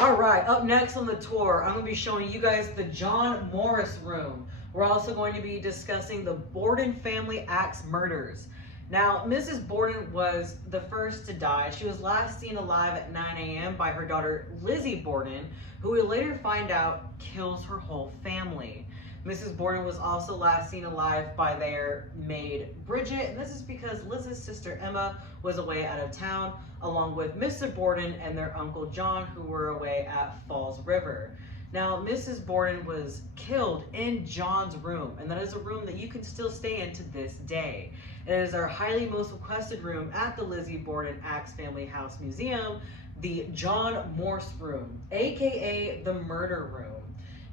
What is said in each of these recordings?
All right, up next on the tour, I'm going to be showing you guys the John Morris room. We're also going to be discussing the Borden family axe murders. Now, Mrs. Borden was the first to die. She was last seen alive at 9 a.m. by her daughter, Lizzie Borden, who we later find out kills her whole family. Mrs. Borden was also last seen alive by their maid, Bridget, and this is because Liz's sister, Emma, was away out of town, along with Mr. Borden and their uncle, John, who were away at Falls River. Now, Mrs. Borden was killed in John's room, and that is a room that you can still stay in to this day. It is our highly most requested room at the Lizzie Borden Axe Family House Museum, the John Morse room, aka the murder room.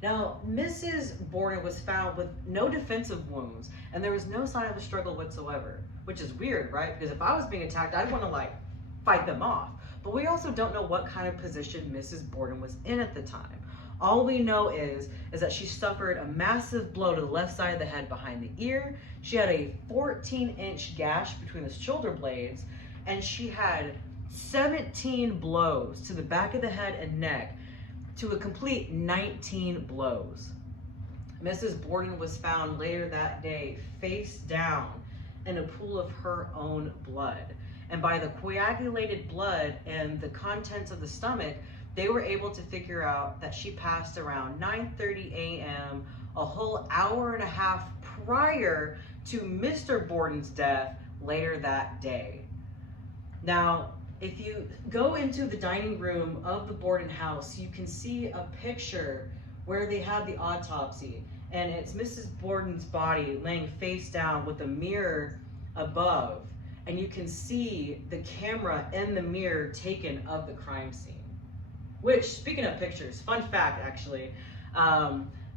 Now, Mrs. Borden was found with no defensive wounds, and there was no sign of a struggle whatsoever, which is weird, right? Because if I was being attacked, I'd want to fight them off. But we also don't know what kind of position Mrs. Borden was in at the time. All we know is that she suffered a massive blow to the left side of the head behind the ear. She had a 14-inch gash between the shoulder blades, and she had 17 blows to the back of the head and neck, to a complete 19 blows. Mrs. Borden was found later that day face down in a pool of her own blood. And by the coagulated blood and the contents of the stomach, they were able to figure out that she passed around 9:30 a.m., a whole hour and a half prior to Mr. Borden's death later that day. Now, if you go into the dining room of the Borden house, you can see a picture where they had the autopsy, and it's Mrs. Borden's body laying face down with a mirror above, and you can see the camera in the mirror taken of the crime scene. Which, speaking of pictures, fun fact actually,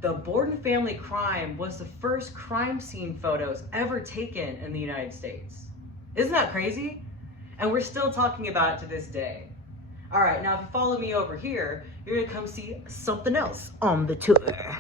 the Borden family crime was the first crime scene photos ever taken in the United States. Isn't that crazy? And we're still talking about it to this day. All right, now if you follow me over here, you're gonna come see something else on the tour.